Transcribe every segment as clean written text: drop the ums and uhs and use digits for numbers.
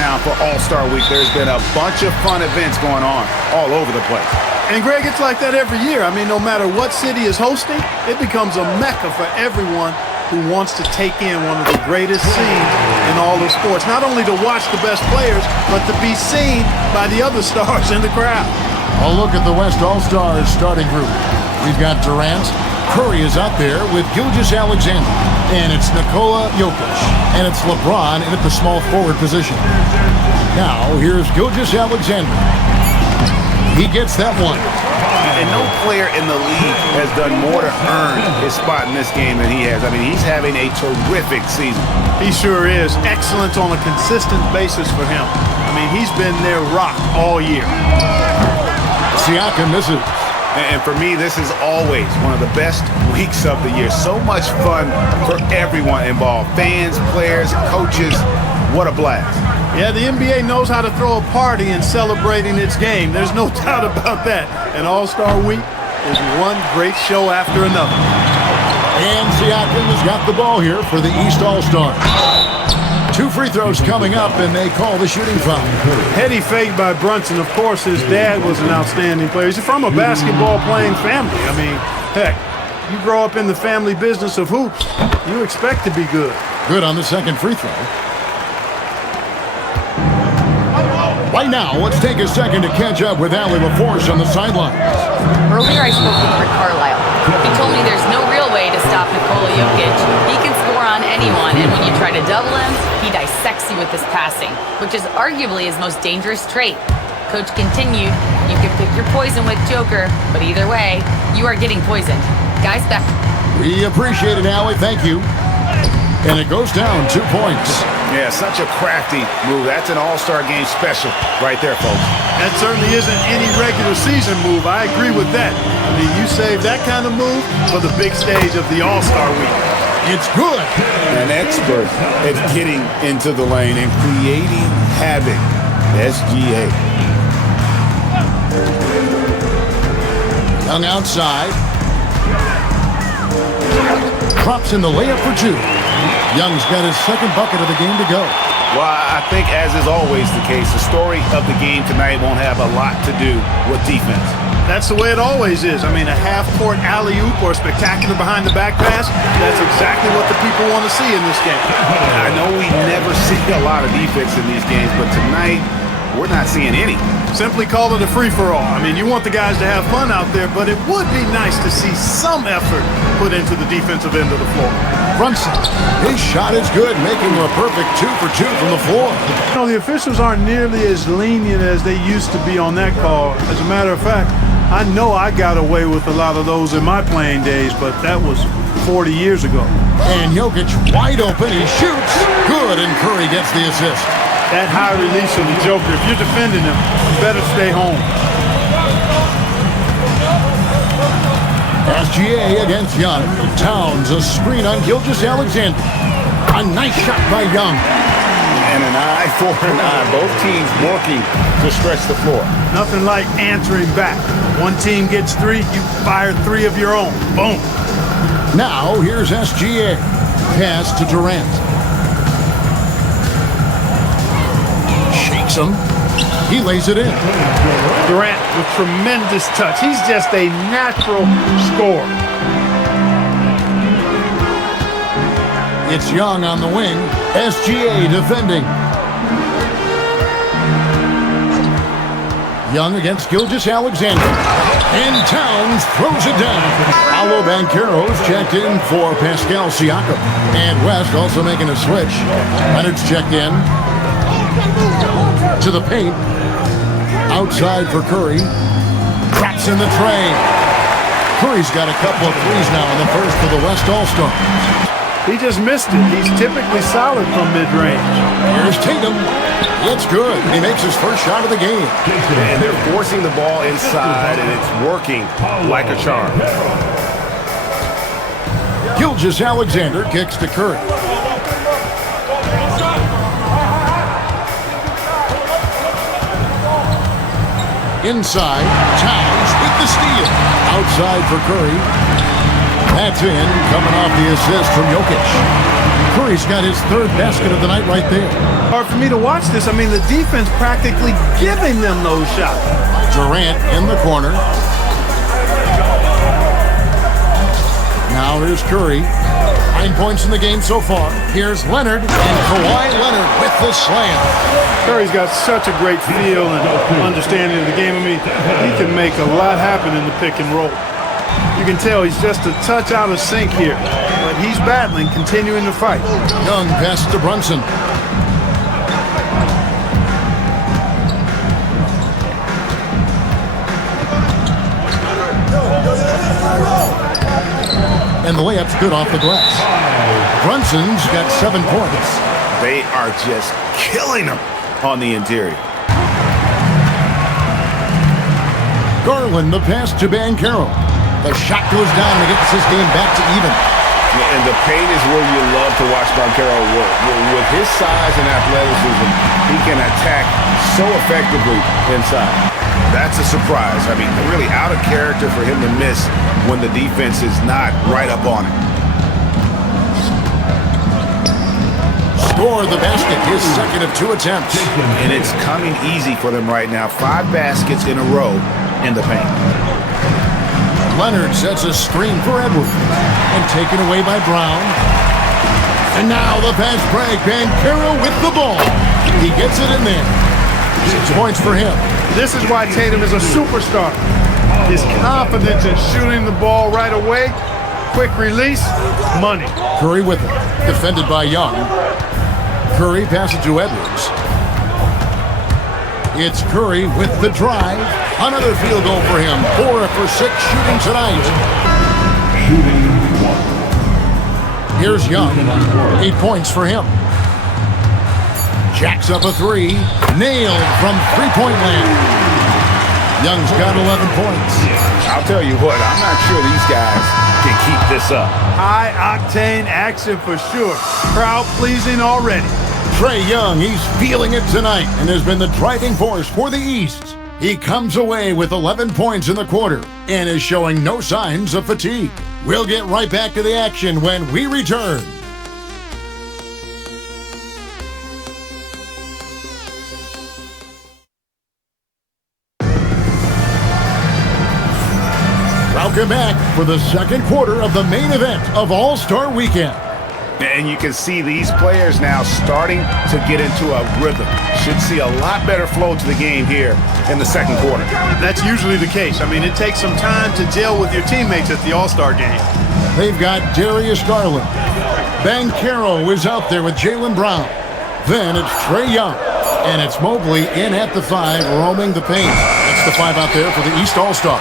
town for All-Star Week. There's been a bunch of fun events going on all over the place. And, Greg, it's like that every year. I mean, no matter what city is hosting, it becomes a mecca for everyone who wants to take in one of the greatest scenes in all of sports. Not only to watch the best players, but to be seen by the other stars in the crowd. A look at the West All-Stars starting group. We've got Durant. Curry is out there with Gilgeous-Alexander. And it's Nikola Jokic. And it's LeBron in at the small forward position. Now, here's Gilgeous-Alexander. He gets that one. And no player in the league has done more to earn his spot in this game than he has. I mean, he's having a terrific season. He sure is. Excellence on a consistent basis for him. I mean, he's been their rock all year. Siakam misses. And for me, this is always one of the best weeks of the year. So much fun for everyone involved. Fans, players, coaches. What a blast. Yeah, the NBA knows how to throw a party in celebrating its game. There's no doubt about that. And All-Star Week is one great show after another. And Siakam has got the ball here for the East All-Stars. 2 free throws coming up, and they call the shooting foul. Heady fake by Brunson. Of course, his dad was an outstanding player. He's from a basketball-playing family. I mean, heck, you grow up in the family business of hoops, you expect to be good. Good on the second free throw. Right now, let's take a second to catch up with Allie LaForce on the sidelines. Earlier, I spoke with Rick Carlisle. He told me there's no real way to stop Nikola Jokic. He can score on anyone, and when you try to double him, he dissects you with his passing, which is arguably his most dangerous trait. Coach continued, you can pick your poison with Joker, but either way, you are getting poisoned. Guys, back. We appreciate it, Allie. Thank you. And it goes down 2 points. Yeah, such a crafty move. That's an All-Star game special right there, folks. That certainly isn't any regular season move. I agree with that. I mean, you save that kind of move for the big stage of the All-Star Week. It's good. An expert at getting into the lane and creating havoc. SGA. Young outside. Drops in the layup for 2. Young's got his second bucket of the game to go. Well, I think, as is always the case, the story of the game tonight won't have a lot to do with defense. That's the way it always is. I mean, a half-court alley-oop or spectacular behind-the-back pass, that's exactly what the people want to see in this game. I know we never see a lot of defense in these games, but tonight, we're not seeing any. Simply call it a free-for-all. I mean, you want the guys to have fun out there, but it would be nice to see some effort put into the defensive end of the floor. Brunson, his shot is good, making a perfect 2 for 2 from the floor. You know, the officials aren't nearly as lenient as they used to be on that call. As a matter of fact, I know I got away with a lot of those in my playing days, but that was 40 years ago. And Jokic wide open, he shoots. Good, and Curry gets the assist. That high release of the Joker, if you're defending him, you better stay home. SGA against Young. Towns, a screen on Gilgeous-Alexander. A nice shot by Young. And an eye for an eye. Both teams working to stretch the floor. Nothing like answering back. One team gets 3, you fire 3 of your own. Boom. Now, here's SGA. Pass to Durant. Shakes him. He lays it in. Durant with tremendous touch. He's just a natural scorer. It's Young on the wing. SGA defending. Young against Gilgeous-Alexander. And Towns throws it down. Paolo Banchero's checked in for Pascal Siakam. And West also making a switch. Leonard's checked in. To the paint. Outside for Curry. Traps in the tray. Curry's got a couple of threes now in the first for the West All-Stars. He just missed it. He's typically solid from mid-range. Here's Tatum. It's good. He makes his first shot of the game. And they're forcing the ball inside, and it's working like a charm. Gilgeous-Alexander kicks to Curry. Inside, Towns with the steal. Outside for Curry. That's in, coming off the assist from Jokic. Curry's got his third basket of the night right there. Hard for me to watch this. I mean, the defense practically giving them those shots. Durant in the corner. Now here's Curry. 9 points in the game so far. Here's Leonard, and Kawhi Leonard with the slam. Curry's got such a great feel and understanding of the game. I mean, he can make a lot happen in the pick and roll. You can tell he's just a touch out of sync here, but he's battling, continuing to fight. Young pass to Brunson. And the layup's good off the glass. Brunson's got 7 points. They are just killing them on the interior. Garland, the pass to Banchero. The shot goes down and it gets his game back to even. Yeah, and the paint is where you love to watch Banchero work. With his size and athleticism, he can attack so effectively inside. That's a surprise. I mean, really out of character for him to miss when the defense is not right up on him. Score the basket, his second of 2 attempts. And it's coming easy for them right now. 5 baskets in a row in the paint. Leonard sets a screen for Edwards. And taken away by Brown. And now the fast break. Banchero with the ball. He gets it in there. 6 points for him. This is why Tatum is a superstar. His confidence in shooting the ball right away, quick release, money. Curry with it. Defended by Young. Curry passes to Edwards. It's Curry with the drive. Another field goal for him. 4 for 6 shooting tonight. Shooting 1. Here's Young. 8 points for him. Jacks up a 3. Nailed from three-point land. Young's got 11 points. I'll tell you what, I'm not sure these guys can keep this up. High-octane action for sure. Crowd-pleasing already. Trae Young, he's feeling it tonight and has been the driving force for the East. He comes away with 11 points in the quarter and is showing no signs of fatigue. We'll get right back to the action when we return. Welcome back for the second quarter of the main event of All-Star Weekend. And you can see these players now starting to get into a rhythm. Should see a lot better flow to the game here in the second quarter. That's usually the case. I mean, it takes some time to gel with your teammates at the All-Star game. They've got Darius Garland. Banchero is out there with Jaylen Brown. Then it's Trae Young. And it's Mobley in at the 5, roaming the paint. That's the 5 out there for the East All-Stars.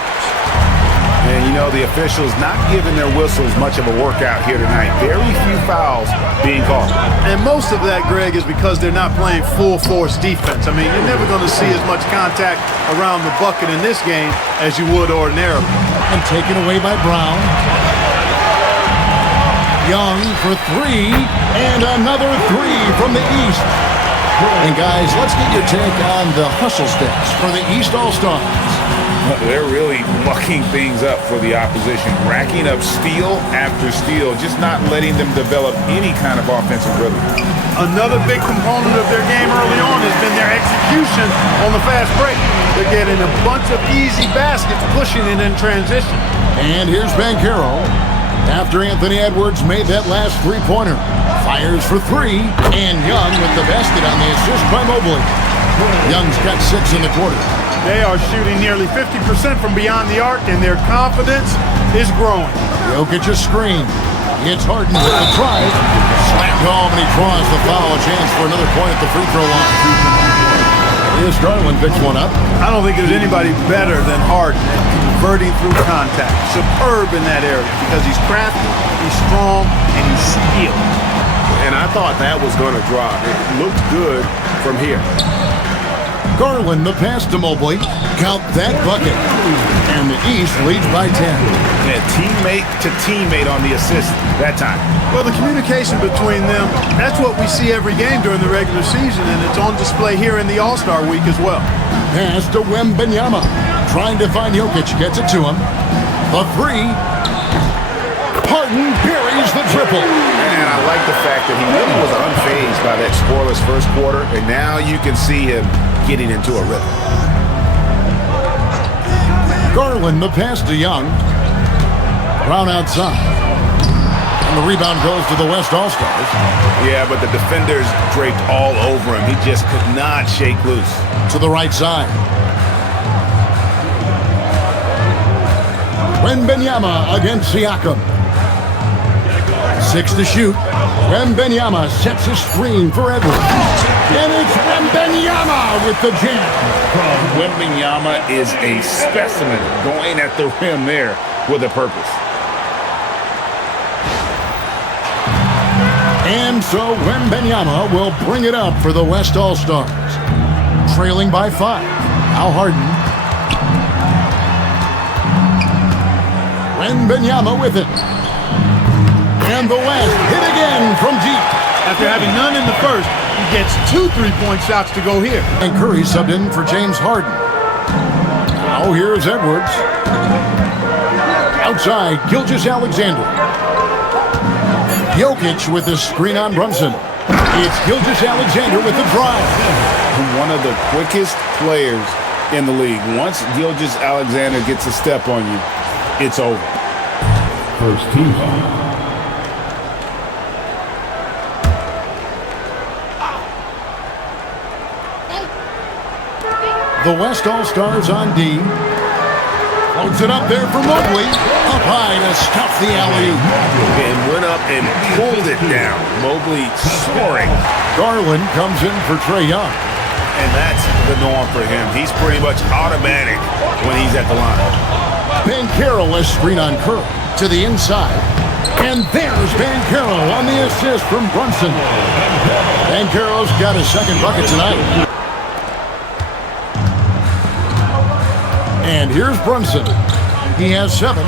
And you know, the officials not giving their whistles much of a workout here tonight. Very few fouls being called. And most of that, Greg, is because they're not playing full-force defense. I mean, you're never going to see as much contact around the bucket in this game as you would ordinarily. And taken away by Brown. Young for 3, and another 3 from the East. And guys, let's get your take on the hustle stats for the East All-Stars. They're really mucking things up for the opposition, racking up steal after steal, just not letting them develop any kind of offensive rhythm. Another big component of their game early on has been their execution on the fast break. They're getting a bunch of easy baskets, pushing it in transition. And here's Banchero. After Anthony Edwards made that last three-pointer. Fires for 3, and Young with the basket on the assist by Mobley. Young's got 6 in the quarter. They are shooting nearly 50% from beyond the arc, and their confidence is growing. Jokic's screen. It's Harden with the drive. Slammed home, and he draws the foul. A chance for another point at the free throw line. Here's Garland, picks one up. I don't think there's anybody better than Harden at converting through contact. Superb in that area because he's crafty, he's strong, and he's skilled. And I thought that was going to drop. It looked good from here. Garland, the pass to Mobley. Count that bucket. And the East leads by 10. And teammate to teammate on the assist that time. Well, the communication between them, that's what we see every game during the regular season, and it's on display here in the All-Star week as well. Pass to Wembanyama. Trying to find Jokic. Gets it to him. The 3. Harden buries the triple. And I I like the fact that he really was unfazed by that scoreless first quarter, and now you can see him getting into a rhythm. Garland, the pass to Young. Brown outside. And the rebound goes to the West All-Stars. Yeah, but the defenders draped all over him. He just could not shake loose. To the right side. Wembanyama against Siakam. 6 to shoot. Wembanyama sets a screen for Edwards. And it's Wembanyama with the jam. Wembanyama is a specimen going at the rim there with a purpose. And so Wembanyama will bring it up for the West All-Stars. Trailing by 5. Al Harden. Wembanyama with it. And the West hit again from deep. After having none in the first, he gets 2 3-point shots to go here. And Curry subbed in for James Harden. Now here's Edwards. Outside, Gilgeous-Alexander. Jokic with the screen on Brunson. It's Gilgeous-Alexander with the drive. One of the quickest players in the league. Once Gilgeous-Alexander gets a step on you, it's over. First team foul. The West All-Stars on D. Floats it up there for Mobley. Up high to stuff the alley-oop. And went up and pulled it down. Mobley soaring. Garland comes in for Trae Young. And that's the norm for him. He's pretty much automatic when he's at the line. Banchero a screen on Curry to the inside. And there's Banchero on the assist from Brunson. Banchero's got his second bucket tonight. And here's Brunson. He has 7.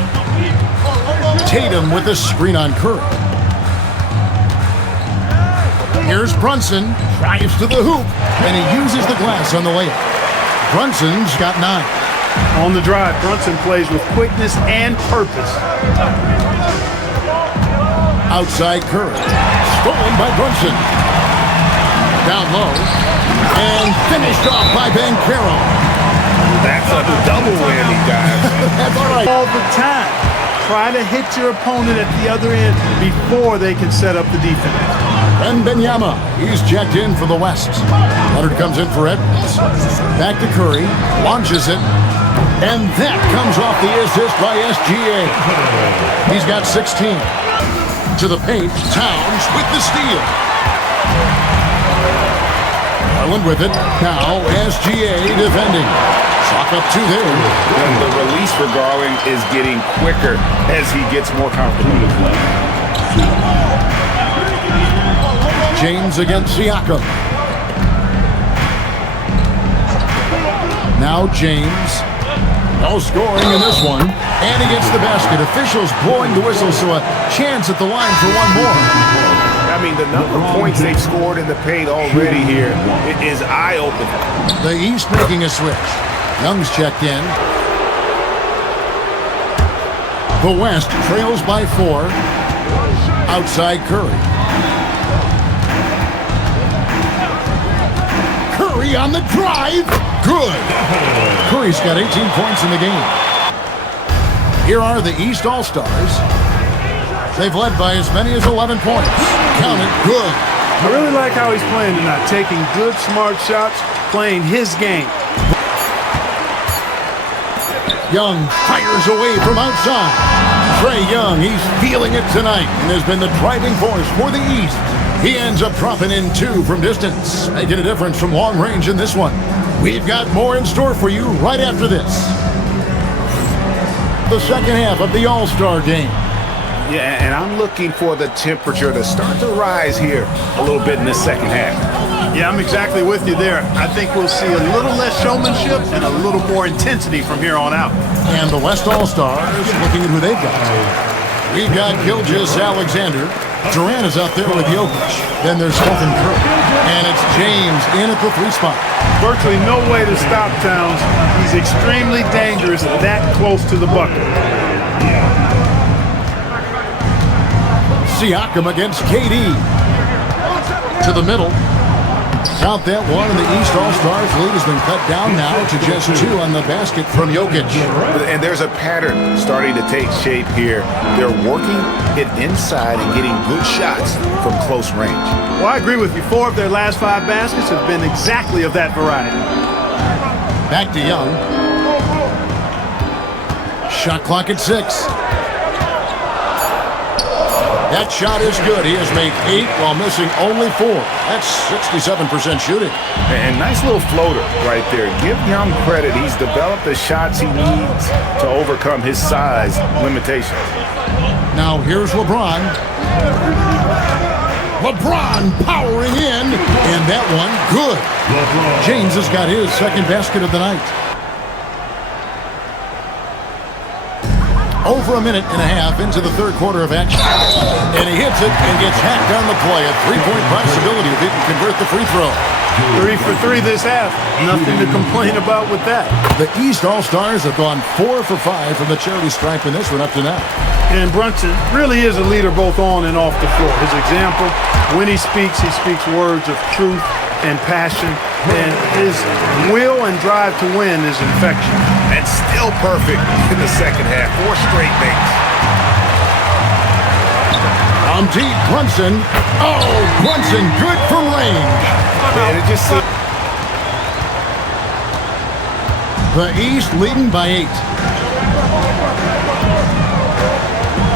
Tatum with a screen on Curry. Here's Brunson. Drives to the hoop. And he uses the glass on the layup. Brunson's got 9. On the drive, Brunson plays with quickness and purpose. Outside Curry. Stolen by Brunson. Down low. And finished off by Banchero. That's a double whammy, guys. That's right. All the time. Try to hit your opponent at the other end before they can set up the defense. Wembanyama, he's checked in for the West. Leonard comes in for Edwards. Back to Curry, launches it, and that comes off the assist by SGA. He's got 16. To the paint, Towns with the steal. Garland with it. Now SGA defending. Chalk up 2 there. And the release for Garland is getting quicker as he gets more comfortable. James against Siakam. Now James. No scoring in this one. And he gets the basket. Officials blowing the whistle, so a chance at the line for one more. I mean, the number of points they've scored in the paint already here is eye-opening. The East making a switch. Young's checked in. The West trails by 4. Outside Curry. Curry on the drive. Good. Curry's got 18 points in the game. Here are the East All-Stars. They've led by as many as 11 points. Count it. Good. I really like how he's playing tonight, taking good, smart shots, playing his game. Young fires away from outside. Trae Young, he's feeling it tonight and has been the driving force for the East. He ends up dropping in 2 from distance, making a difference from long range in this one. We've got more in store for you right after this. The second half of the All-Star game. Yeah, and I'm looking for the temperature to start to rise here a little bit in the second half. Yeah, I'm exactly with you there. I think we'll see a little less showmanship and a little more intensity from here on out. And the West All-Stars looking at who they've got. We've got Gilgeous-Alexander. Durant is out there with Jokic. Then there's Stephen Curry. And it's James in at the 3 spot. Virtually no way to stop Towns. He's extremely dangerous that close to the bucket. Siakam against KD. To the middle. Count that one, and the East All-Stars lead has been cut down now to just 2 on the basket from Jokic. And there's a pattern starting to take shape here. They're working it inside and getting good shots from close range. Well, I agree with you. 4 of their last 5 baskets have been exactly of that variety. Back to Young. Shot clock at 6. That shot is good. He has made 8 while missing only 4. That's 67% shooting. And nice little floater right there. Give Young credit. He's developed the shots he needs to overcome his size limitations. Now here's LeBron. LeBron powering in, and that one good. James has got his second basket of the night. Over a minute and a half into the third quarter of action. And he hits it and gets hacked on the play. A 3-point possibility if he can convert the free throw. 3 for 3 this half. Nothing to complain about with that. The East All-Stars have gone 4 for 5 from the charity stripe in this one up to now. And Brunson really is a leader both on and off the floor. His example, when he speaks words of truth and passion. And his will and drive to win is infectious. And still perfect in the second half. 4 straight makes. From deep, Brunson. Oh, Brunson, good from range. And it just The East leading by 8.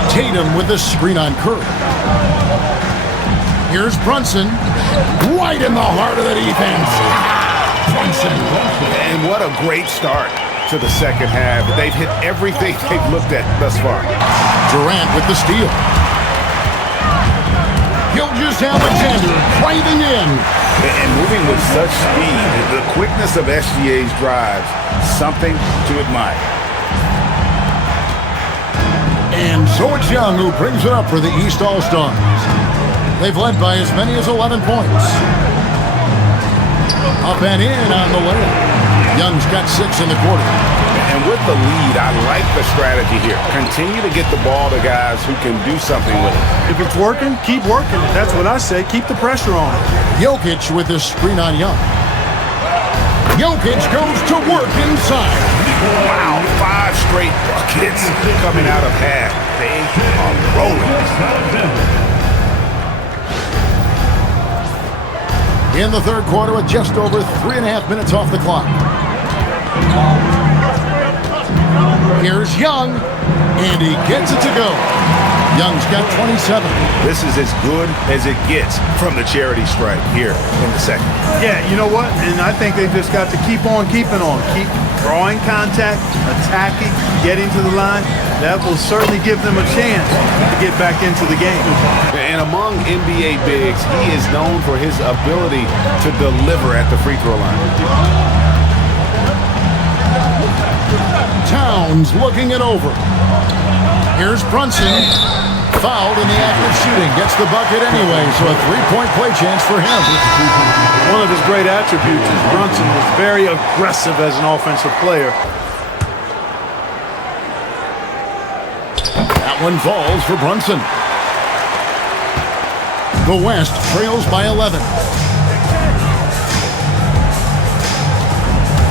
Tatum with the screen on Curry. Here's Brunson. Right in the heart of the defense. Brunson. And what a great start to the second half. They've hit everything they've looked at thus far. Durant with the steal. Gilgeous-Alexander driving in. And moving with such speed, the quickness of SGA's drives, something to admire. And so it's Young who brings it up for the East All-Stars. They've led by as many as 11 points. Up and in on the layup. Young's got 6 in the quarter. And with the lead, I like the strategy here. Continue to get the ball to guys who can do something with it. If it's working, keep working it. That's what I say. Keep the pressure on. Jokic with the screen on Young. Jokic goes to work inside. Wow, 5 straight buckets coming out of half. They are rolling. In the third quarter with just over 3.5 minutes off the clock. Here's Young, and he gets it to go. Young's got 27. This is as good as it gets from the charity stripe here in the second. Yeah, you know what? And I think they've just got to keep on keeping on. Keep drawing contact, attacking, getting to the line. That will certainly give them a chance to get back into the game. And among NBA bigs, he is known for his ability to deliver at the free throw line. Towns looking it over. Here's Brunson. Fouled in the act of shooting. Gets the bucket anyway, so a 3-point play chance for him. One of his great attributes is Brunson was very aggressive as an offensive player. That one falls for Brunson. The West trails by 11.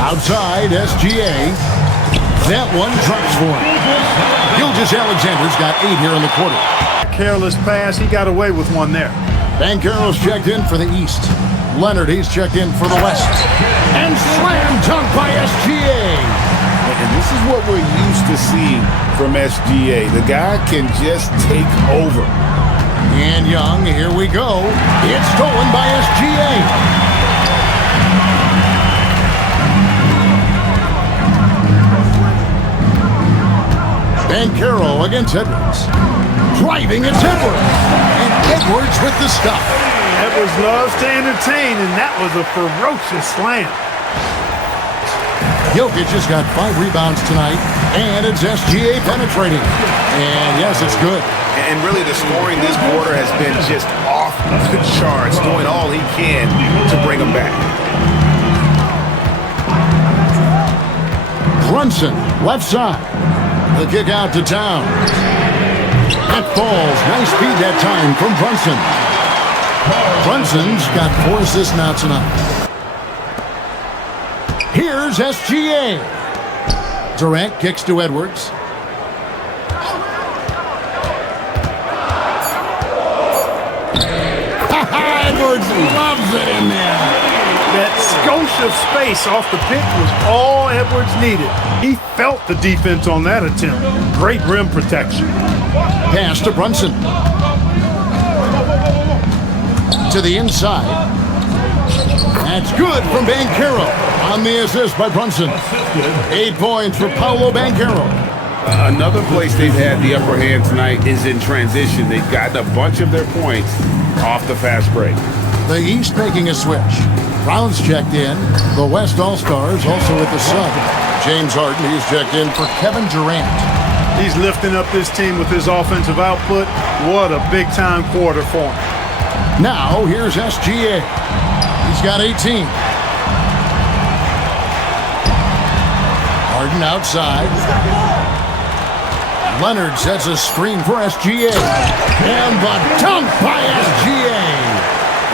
Outside, SGA. That one drops for him. Gilgeous-Alexander's got 8 here in the quarter. Careless pass. He got away with one there. Banchero's checked in for the East. Leonard, he's checked in for the West. And slam dunk by SGA. And this is what we're used to seeing from SGA. The guy can just take over. And Young, here we go. It's stolen by SGA. Banchero against Edwards. Driving, it's Edwards. And Edwards with the stop. Edwards loves to entertain, and that was a ferocious slam. Jokic has got 5 rebounds tonight, and it's SGA penetrating. And yes, it's good. And really the scoring this quarter has been just off the charts, doing all he can to bring him back. Brunson, left side. The kick out to Towns. That falls. Nice feed that time from Brunson. Brunson's got 4 assists now tonight. Here's SGA. Durant kicks to Edwards. Edwards loves it in there. That skosh of space off the pick was all Edwards needed. He felt the defense on that attempt. Great rim protection. Pass to Brunson. To the inside. That's good from Banchero on the assist by Brunson. 8 points for Paolo Banchero. Another place they've had the upper hand tonight is in transition. They've gotten a bunch of their points off the fast break. The East making a switch. Brown's checked in. The West All-Stars also with the sub. James Harden, he's checked in for Kevin Durant. He's lifting up this team with his offensive output. What a big-time quarter for him. Now, here's SGA. He's got 18. Harden outside. Leonard sets a screen for SGA. And the dunk by SGA.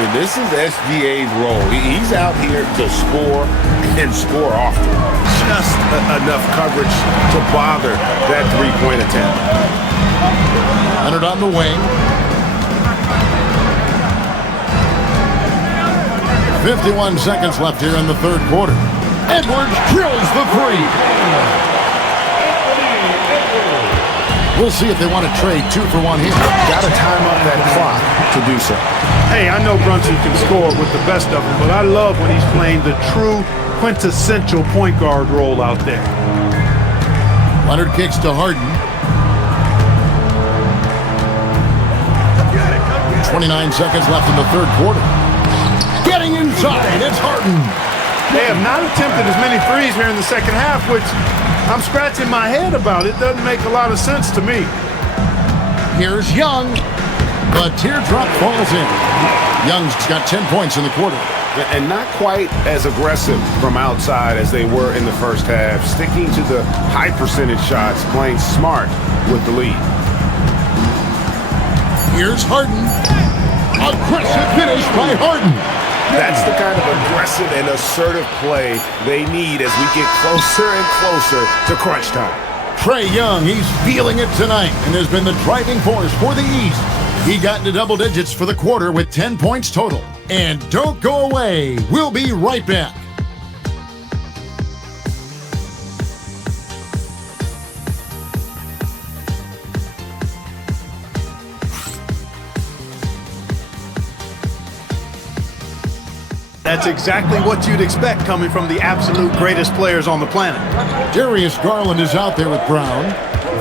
And this is SGA's role. He's out here to score and score often. Just enough coverage to bother that three-point attempt. Leonard on the wing. 51 seconds left here in the third quarter. Edwards drills the three. We'll see if they want to trade 2 for 1 here. Got to time up that clock to do so. Hey, I know Brunson can score with the best of them, but I love when he's playing the true quintessential point guard role out there. Leonard kicks to Harden. 29 seconds left in the third quarter. Getting inside, it's Harden. They have not attempted as many threes here in the second half, which I'm scratching my head about. It doesn't make a lot of sense to me. Here's Young. The teardrop falls in. Young's got 10 points in the quarter. And not quite as aggressive from outside as they were in the first half, sticking to the high percentage shots, playing smart with the lead. Here's Harden. Aggressive finish by Harden. That's the kind of aggressive and assertive play they need as we get closer and closer to crunch time. Trae Young, he's feeling it tonight and has been the driving force for the East. He got into double digits for the quarter with 10 points total. And don't go away. We'll be right back. That's exactly what you'd expect coming from the absolute greatest players on the planet. Darius Garland is out there with Brown.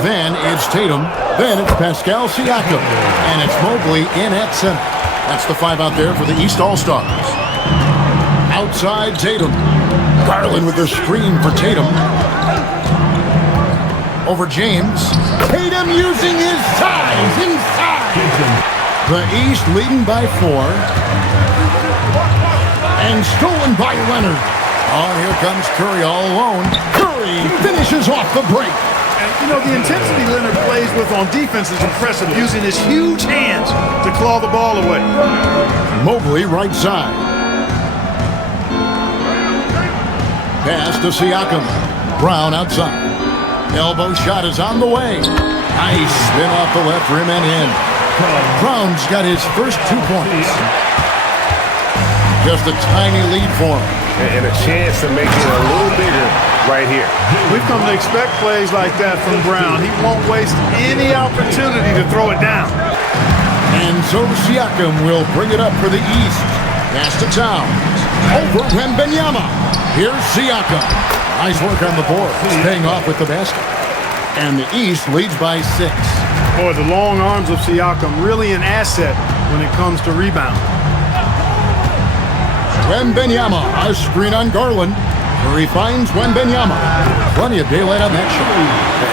Then it's Tatum. Then it's Pascal Siakam. And it's Mobley in at center. That's the 5 out there for the East All-Stars. Outside Tatum. Garland with the screen for Tatum. Over James. Tatum using his size inside. The East leading by 4. And stolen by Leonard. Oh, here comes Curry all alone. Curry finishes off the break. And, you know, the intensity Leonard plays with on defense is impressive, using his huge hands to claw the ball away. Mobley right side. Pass to Siakam. Brown outside. Elbow shot is on the way. Nice spin off the left rim and in. Brown's got his first 2 points. Just a tiny lead for him. And a chance to make it a little bigger right here. We've come to expect plays like that from Brown. He won't waste any opportunity to throw it down. And so Siakam will bring it up for the East. Pass to Towns. Over Wembanyama. Here's Siakam. Nice work on the board. He's paying off with the basket. And the East leads by 6. Boy, the long arms of Siakam really an asset when it comes to rebound. Wembanyama, a screen on Garland. Curry finds Wembanyama. Plenty of daylight on that shot.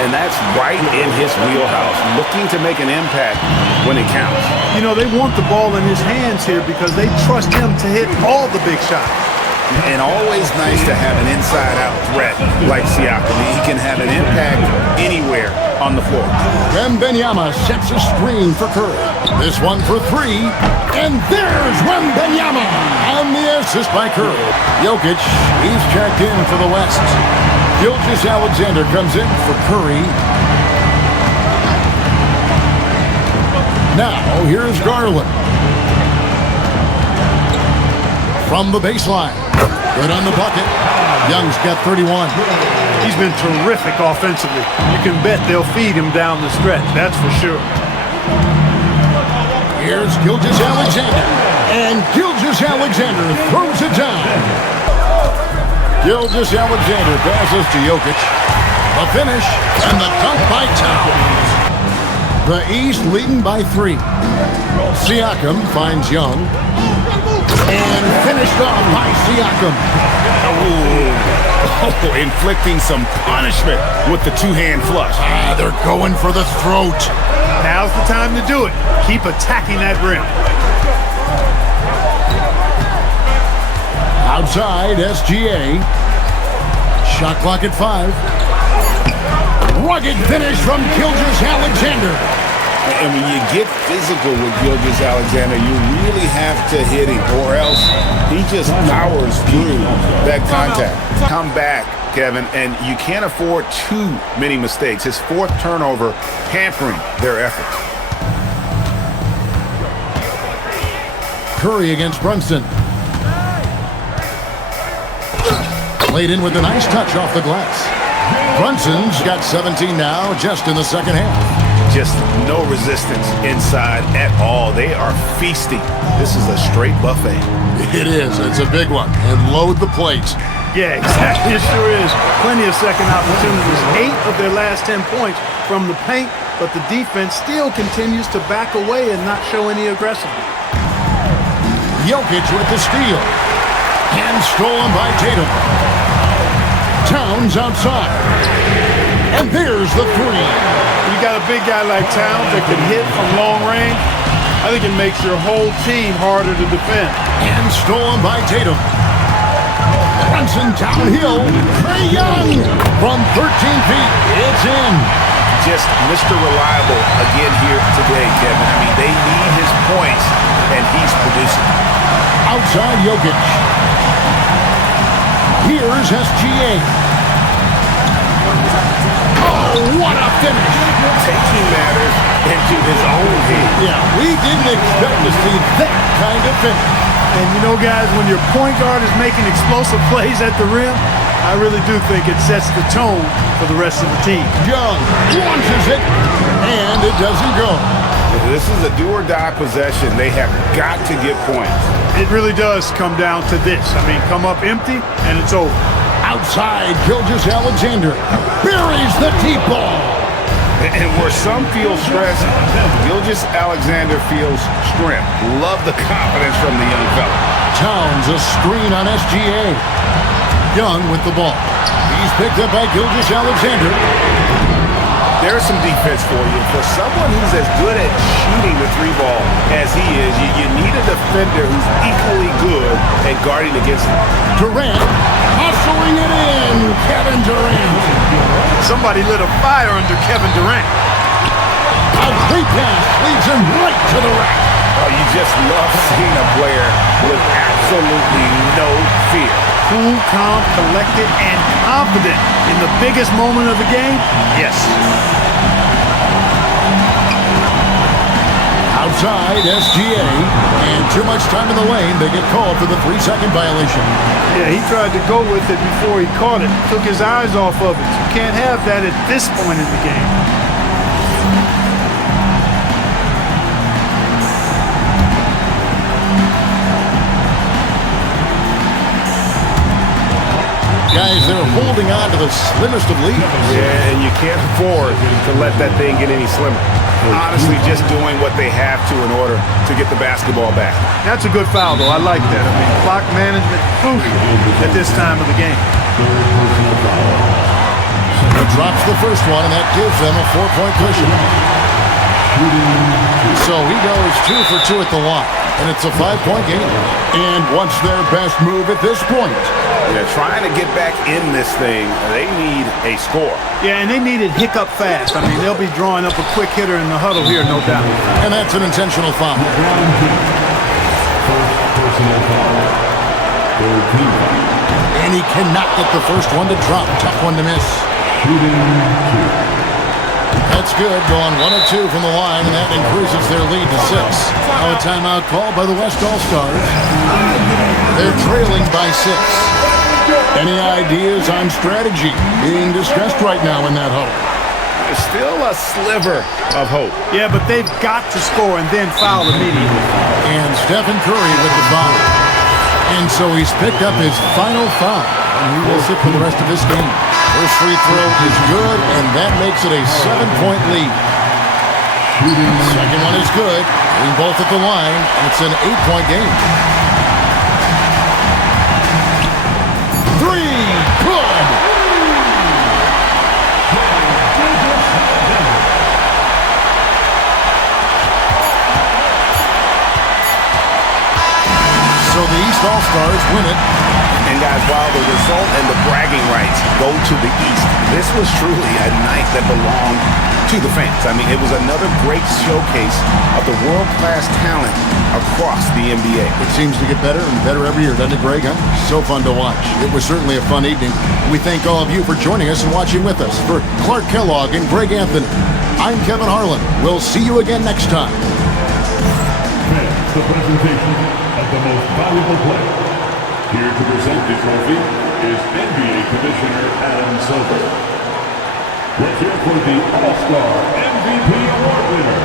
And that's right in his wheelhouse, looking to make an impact when it counts. You know, they want the ball in his hands here because they trust him to hit all the big shots. And always nice to have an inside-out threat like Siakam. He can have an impact anywhere on the floor. Wembanyama sets a screen for Curry. This one for three. And there's Wembanyama. And the assist by Curry. Jokic, he's checked in for the West. Gilgeous-Alexander comes in for Curry. Now, here's Garland. From the baseline. Good on the bucket. Young's got 31. He's been terrific offensively. You can bet they'll feed him down the stretch, that's for sure. Here's Gilgeous-Alexander. And Gilgeous-Alexander throws it down. Gilgeous-Alexander passes to Jokic. The finish and the dunk by Towns. The East leading by 3. Siakam finds Young. And finished off by Siakam. Oh, inflicting some punishment with the two-hand flush. They're going for the throat. Now's the time to do it. Keep attacking that rim. Outside, SGA. Shot clock at 5. Rugged finish from Gilgeous-Alexander. And when you get physical with Gilgeous-Alexander, you really have to hit him, or else he just powers through that contact. Come back, Kevin, and you can't afford too many mistakes. His 4th turnover hampering their efforts. Curry against Brunson. Played in with a nice touch off the glass. Brunson's got 17 now, just in the second half. Just no resistance inside at all. They are feasting. This is a straight buffet. It is. It's a big one. And load the plate. Yeah, exactly. It sure is. Plenty of second opportunities. 8 of their last 10 points from the paint, but the defense still continues to back away and not show any aggressiveness. Jokic with the steal. And stolen by Tatum. Towns outside. And there's the 3. You got a big guy like Towns that can hit from long range. I think it makes your whole team harder to defend. And stolen by Tatum. Brunson downhill. Trae Young from 13 feet. It's in. Just Mr. Reliable again here today, Kevin. I mean, they need his points, and he's producing. Outside Jokic. Here's SGA. Oh, what a finish. Taking matters into his own hand. Yeah, we didn't expect to see that kind of finish. And you know, guys, when your point guard is making explosive plays at the rim, I really do think it sets the tone for the rest of the team. Young launches it, and it doesn't go. This is a do-or-die possession. They have got to get points. It really does come down to this. I mean, come up empty, and it's over. Outside, Gilgeous-Alexander buries the deep ball. And where some feel stressed, Gilgeous-Alexander feels strength. Love the confidence from the young fella. Towns a screen on SGA. Young with the ball. He's picked up by Gilgeous-Alexander. There's some defense for you. For someone who's as good at shooting the 3-ball as he is, you need a defender who's equally good at guarding against him. Durant hustling it in. Kevin Durant. Somebody lit a fire under Kevin Durant. A great pass leads him right to the rack. Oh, you just love seeing a player with absolutely no fear. Cool, calm, collected, and confident in the biggest moment of the game? Yes. Outside, SGA, and too much time in the lane. They get called for the 3-second violation. Yeah, he tried to go with it before he caught it. Took his eyes off of it. You can't have that at this point in the game. Guys, they're holding on to the slimmest of leads. Yeah, and you can't afford to let that thing get any slimmer. Honestly, just doing what they have to in order to get the basketball back. That's a good foul, though. I like that. I mean, clock management crucial at this time of the game. He drops the first one, and that gives them a 4-point cushion. So he goes 2 for 2 at the line, and it's a 5-point game. And what's their best move at this point? Yeah, trying to get back in this thing, they need a score. Yeah, and they need it hiccup fast. I mean, they'll be drawing up a quick hitter in the huddle here, no doubt. And that's an intentional foul. First personal foul. Third team foul. And he cannot get the first one to drop. Tough one to miss. Shooting 2. That's good. Going 1 of 2 from the line, and that increases their lead to 6. Now a timeout called by the West All-Stars. They're trailing by 6. Any ideas on strategy being discussed right now in that huddle? There's still a sliver of hope. Yeah, but they've got to score and then foul immediately. And Stephen Curry with the foul. And so he's picked up his final foul, and he will sit for the rest of this game. First free throw is good, and that makes it a 7-point lead. Second one is good. Hitting both at the line, and it's an 8-point game. 3, good! So the East All-Stars win it. And guys, while the result and the bragging rights go to the East, this was truly a night that belonged to the fans. I mean, it was another great showcase of the world-class talent across the NBA. It seems to get better and better every year, doesn't it, Greg? Huh? So fun to watch. It was certainly a fun evening. We thank all of you for joining us and watching with us. For Clark Kellogg and Greg Anthony, I'm Kevin Harlan. We'll see you again next time. Fans, the presentation of the most valuable player. Here to present the trophy is NBA Commissioner Adam Silver. Let's hear for the All-Star MVP Award winner,